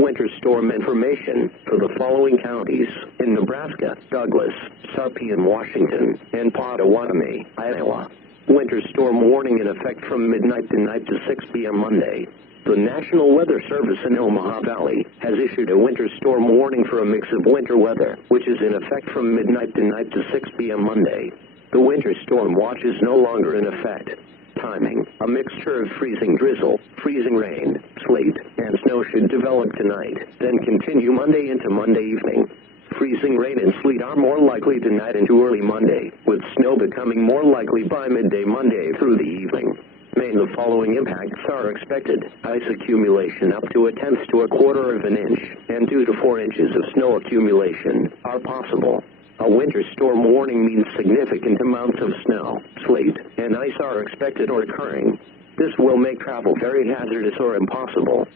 Winter storm information for the following counties in Nebraska: Douglas, Sarpy in Washington, and Pottawatomie, Iowa. Winter storm warning in effect from midnight tonight to 6 p.m. Monday. The National Weather Service in Omaha Valley has issued a winter storm warning for a mix of winter weather, which is in effect from midnight tonight to 6 p.m. Monday. The winter storm watch is no longer in effect. Timing: a mixture of freezing drizzle, freezing rain, sleet, and snow should develop tonight, then continue Monday into Monday evening. Freezing rain and sleet are more likely tonight into early Monday, with snow becoming more likely by midday Monday through the evening. The following impacts are expected: ice accumulation up to 1/10 to 1/4 of an inch, and 2 to 4 inches of snow accumulation are possible. A winter storm warning means significant amounts of snow, sleet, and ice are expected or occurring. This will make travel very hazardous or impossible.